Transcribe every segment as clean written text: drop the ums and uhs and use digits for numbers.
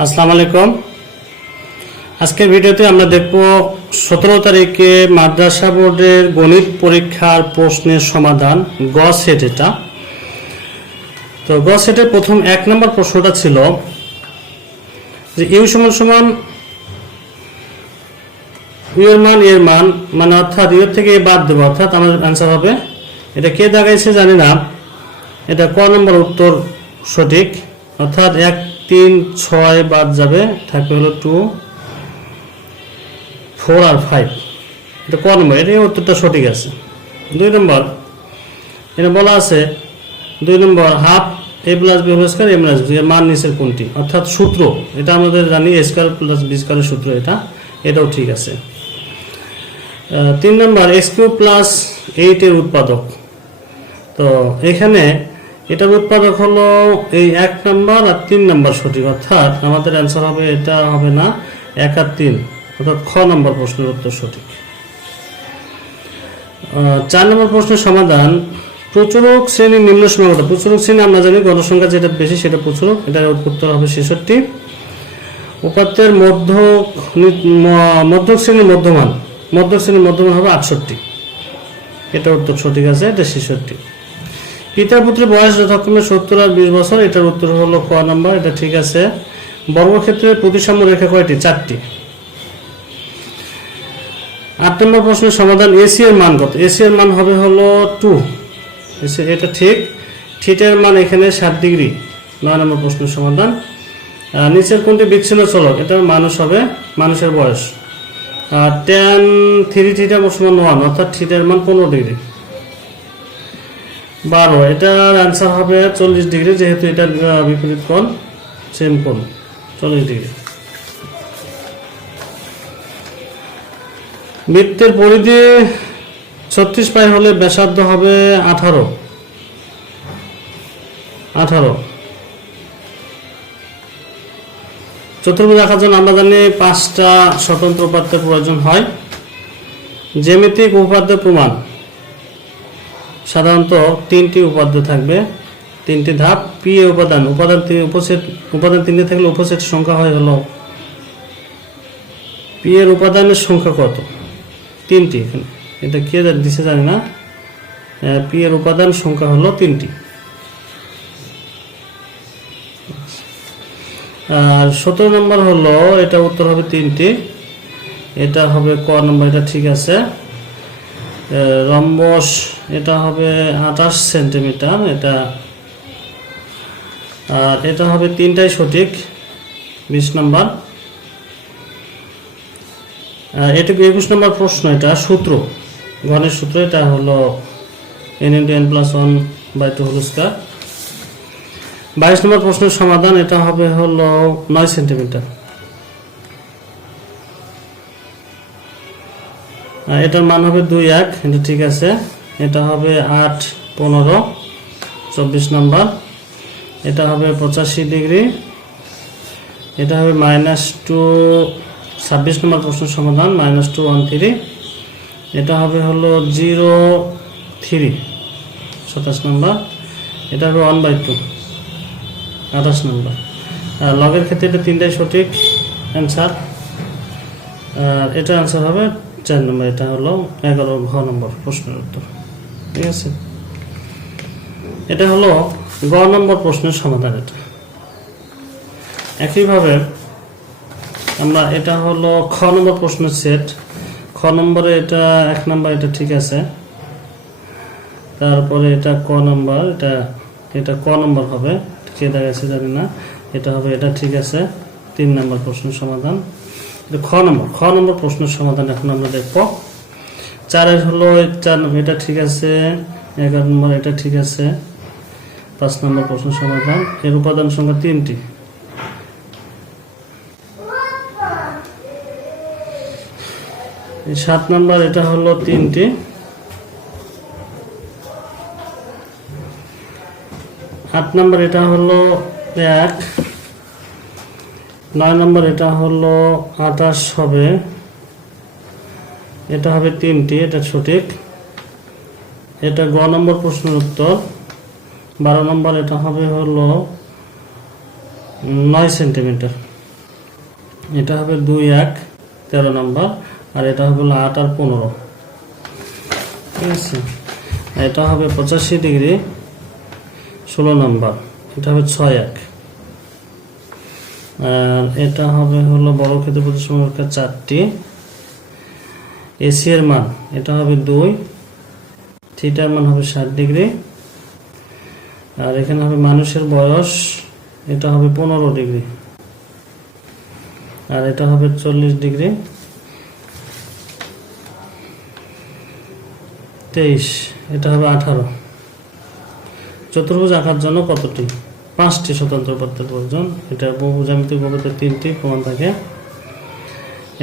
আসসালামু আলাইকুম। আজকের ভিডিওতে আমরা দেখব 17 তারিখে মাদ্রাসা বোর্ডের গণিত পরীক্ষার প্রশ্নের সমাধান গ সেট। এটা তো গ সেটের প্রথম 1 নম্বর প্রশ্নটা ছিল যে ইউ সমান সমান ইউ এর মান মানে অর্থাৎ ইউ থেকে এ বাদ দেব, অর্থাৎ আমাদের অ্যান্সার হবে এটা কে দাগাইছে জানি না, এটা ক নম্বর উত্তর সঠিক, অর্থাৎ 1 3 6 বাদ যাবে, থাকবে হলো 2 4 আর 5, এটা ক নম্বর, এটাই উত্তরটা সঠিক আছে। 2 নম্বর এটা বলা আছে 2 number half a plus b whole square a minus b এর মান নিচের কোনটি, অর্থাৎ সূত্র এটা আমাদের জানি a স্কয়ার প্লাস b স্কয়ারের সূত্র, এটাও ঠিক আছে। 3 নম্বর x কিউব প্লাস 8 এর উৎপাদক, তো এখানে এটার উৎপাদক হলো এই 1 নম্বর আর 3 নম্বর সঠিক, অর্থাৎ আমাদের অ্যান্সার হবে এটা হবে না 1 আর 3, অর্থাৎ খ নম্বর প্রশ্নের উত্তর সঠিক। 4 নম্বর প্রশ্নের সমাধান প্রচুরক শ্রেণীর নিম্ন সীমাগত, প্রচুরক শ্রেণী আমরা জানি গণসংখ্যা যেটা বেশি সেটা প্রচুরক, এটার উত্তর হবে 66। উপাত্তের মধ্যক শ্রেণীর মধ্যমান, মধ্যক শ্রেণীর মধ্যমান হবে 68, এটা উত্তর সঠিক আছে, এটা 66। পিতা পুত্রের বয়স যথাক্রমে 70 আর 20 বছর, এটার উত্তর হলো ক নম্বর, এটা ঠিক আছে। বর্গক্ষেত্রের প্রতিসাম্য রেখা কয়টি? 4টি। 8 নম্বর প্রশ্নের সমাধান এসি এর মান কত? এসি এর মান হবে হলো 2, এটা ঠিক। থিটা এর মান এখানে 60 ডিগ্রি। 9 নম্বর প্রশ্নের সমাধান নিচের কোনটি বিচ্ছিন্ন চলক, এটার মানুষ হবে মানুষের বয়স। tan 3 থিটা সমান 1, অর্থাৎ থিটা এর মান 15 ডিগ্রি। 12 এটার অ্যান্সার হবে 40 ডিগ্রি, যেহেতু এটার বিপরীত কোণ সেম কোণ 40 ডিগ্রি। বৃত্তের পরিধি 36 পাই হলে ব্যাসার্ধ হবে 18। চতুর্ভুজ আঁকার জন্য আমরা জানি 5টা স্বতন্ত্র উপাত্তের প্রয়োজন হয়। জ্যামিতিক উপপাদ্যের প্রমাণ সাধারণত 3টি উপাদ্য থাকবে, 3টি ধাপ। পি এ উপাদান 3টি থাকলে উপসেট সংখ্যা হয় হলো, পি এর উপাদানের সংখ্যা কত? 3টি। এখানে এটা কে দিছে জানি না, পি এর উপাদান সংখ্যা হলো 3টি। আর 17 নম্বর হলো এটা উত্তর হবে 3টি, এটা হবে ক নম্বর, এটা ঠিক আছে। রম্বস এটা হবে 28 সেন্টিমিটার, এটা আর এটা হবে 3টাই সঠিক। 20 নম্বর এটা 21 নম্বর প্রশ্ন, এটা সূত্র ঘনের সূত্র, এটা হলো n × n + 1/2 হোল স্কয়ার। 22 নম্বর প্রশ্নের সমাধান এটা হবে হলো 9 সেন্টিমিটার, এটার মান হবে 2 1, এটা ঠিক আছে। এটা হবে 8 15 24 নম্বর, এটা হবে 85 ডিগ্রি, এটা হবে -2 26 নম্বর প্রশ্নের সমাধান -2 13, এটা হবে হলো 0 3 27 নম্বর, এটা হবে 1/2 28 নম্বর। লগের ক্ষেত্রে এটা 3টাই সঠিক অ্যান্সার, আর এটা অ্যান্সার হবে 4 নম্বর, এটা হলো 11 ঘ নম্বর প্রশ্নের উত্তর, ঠিক আছে। এটা হলো গ নম্বর প্রশ্নের সমাধান। এটা একইভাবে আমরা এটা হলো খ নম্বর প্রশ্নের সেট। খ নম্বরে এটা 1 নম্বর, এটা ঠিক আছে। তারপরে এটা ক নম্বর, এটা ক নম্বর হবে, কে দেখাচ্ছে জানি না, এটা হবে, এটা ঠিক আছে। 3 নম্বর প্রশ্নের সমাধান খ নম্বর প্রশ্নের সমাধান এখন আমরা দেখব। 4 হলো 4 নম্বর, এটা ঠিক আছে। 11 নম্বর, এটা ঠিক আছে। 5 নম্বর প্রশ্নের সমাধান, এর উপাদান সংখ্যা 3টি। 7 নম্বর, এটা হলো 3টি। 8 নম্বর, এটা হলো 1। 9 নম্বর, এটা হলো 28 হবে, এটা হবে 3টি, এটা সঠিক। এটা গ নম্বর প্রশ্নের উত্তর। 12 নম্বর, এটা হবে হলো 9 সেন্টিমিটার। এটা হবে 2 1 13 নম্বর, আর এটা হবে 8 আর 15, ঠিক আছে। এটা হবে 85 ডিগ্রি 16 নম্বর, এটা হবে 6 1, আর এটা হবে হলো বর্গক্ষেত্র প্রতিসম 4টি। এসি এর মান এটা হবে 2, থিটার মান হবে 60 ডিগ্রি, আর এখানে হবে মানুষের বয়স, এটা হবে 15 ডিগ্রি, আর এটা হবে 40 ডিগ্রি 23, এটা হবে 18। চতুর্ভুজ আঁকার জন্য কতটি? 5টি স্বতন্ত্র পথের প্রয়োজন। এটা বহু জ্যামিতিক পদ্ধতিতে 3টি প্রমাণ থাকে।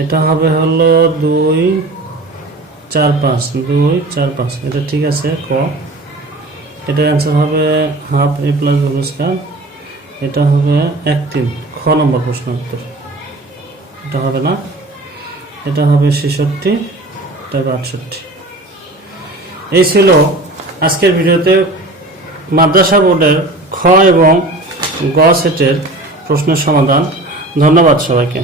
এটা হবে হলো 2 4 5, 2 4 5, এটা ঠিক আছে। ক, এটার অ্যান্সার হবে half a plus b square, এটা হবে 1 3। খ নম্বর প্রশ্ন উত্তর, এটা হবে না, এটা হবে 66, এটা হবে 68। এই ছিল আজকের ভিডিওতে মাদ্রাসা বোর্ডের খ এবং গ সেটের প্রশ্নের সমাধান। ধন্যবাদ সবাইকে।